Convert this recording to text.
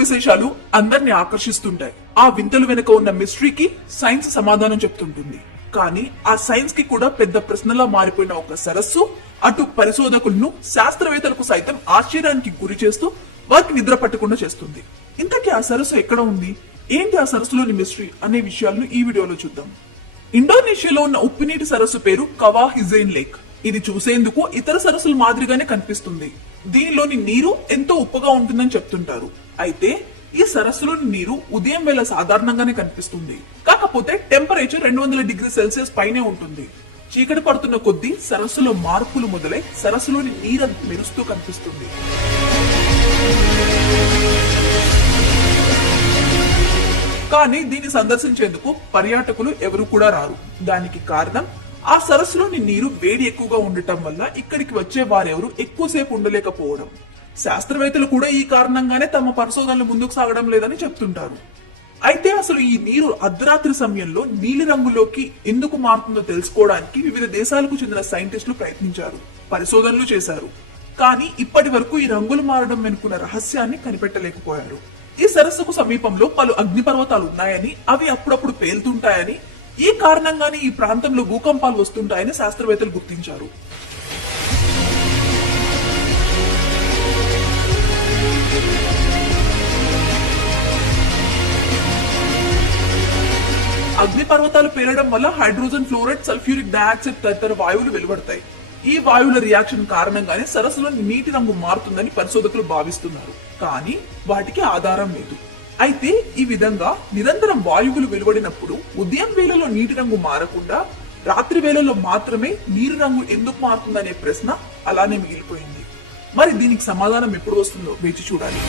విశేషాలు అందరిని ఆకర్షిస్తుంటాయి. ఆ వింతలు వెనుక ఉన్న మిస్టరీకి సైన్స్ సమాధానం చెప్తుంటుంది. కానీ ఆ సైన్స్కి కూడా పెద్ద ప్రశ్నలా మారిపోయిన ఒక సరస్సు అటు పరిశోధకులను శాస్త్రవేత్తలకు సైతం ఆశ్చర్యానికి గురి చేస్తూ వారికి నిద్ర పట్టకుండా చేస్తుంది. ఇంతకీ ఆ సరస్సు ఎక్కడ ఉంది? ఏంటి ఆ సరస్సులోని మిస్టరీ అనే విషయాలను ఈ వీడియోలో చూద్దాం. ఇండోనేషియాలో ఉన్న ఉప్పునీటి సరస్సు పేరు కవా హిజైన్ లేక్. ఇది చూసేందుకు ఇతర సరస్సుల మాదిరిగానే కనిపిస్తుంది. దీనిలోని నీరు ఎంతో ఉప్పగా ఉంటుందని చెప్తుంటారు. అయితే ఈ సరస్సులోని నీరు ఉదయం వేళ సాధారణంగానే కనిపిస్తుంది. కాకపోతే టెంపరేచర్ రెండు వందల డిగ్రీ సెల్సియస్ పైనే ఉంటుంది. చీకటి పడుతున్న కొద్దీ సరస్సులో మార్పులు మొదలై సరస్సులోని నీరు మెరుస్తూ కనిపిస్తుంది. కానీ దీన్ని సందర్శించేందుకు పర్యాటకులు ఎవరు కూడా రారు. దానికి కారణం ఆ సరస్సులోని నీరు వేడి ఎక్కువగా ఉండటం వల్ల ఇక్కడికి వచ్చే వారెవరు ఎక్కువసేపు ఉండలేకపోవడం. శాస్త్రవేత్తలు కూడా ఈ కారణంగానే తమ పరిశోధనలు ముందుకు సాగడం లేదని చెప్తుంటారు. అయితే అసలు ఈ నీరు అర్ధరాత్రి సమయంలో నీలి రంగులోకి ఎందుకు మారుతుందో తెలుసుకోవడానికి వివిధ దేశాలకు చెందిన సైంటిస్టులు ప్రయత్నించారు పరిశోధనలు చేశారు. కానీ ఇప్పటి వరకు ఈ రంగులు మారడం వెనుకున్న రహస్యాన్ని కనిపెట్టలేకపోయారు. ఈ సరస్సుకు సమీపంలో పలు అగ్నిపర్వతాలు ఉన్నాయని అవి అప్పుడప్పుడు పేలుతుంటాయని ఈ కారణంగానే ఈ ప్రాంతంలో భూకంపాలు వస్తుంటాయని శాస్త్రవేత్తలు గుర్తించారు. అగ్నిపర్వతాలు పేలడం వల్ల హైడ్రోజన్ ఫ్లోరైడ్ సల్ఫ్యూరిక్ డయాక్సైడ్ తదితర వాయువులు వెలువడతాయి. ఈ వాయువుల రియాక్షన్ కారణంగానే సరస్సులో నీటి రంగు మారుతుందని పరిశోధకులు భావిస్తున్నారు. కానీ వాటికి ఆధారం లేదు. అయితే ఈ విధంగా నిరంతరం వాయువులు వెలువడినప్పుడు ఉదయం వేళలో నీటి రంగు మారకుండా రాత్రి వేళలో మాత్రమే నీరు రంగు ఎందుకు మారుతుందనే ప్రశ్న అలానే మిగిలిపోయింది. మరి దీనికి సమాధానం ఎప్పుడు వస్తుందో వేచి చూడాలి.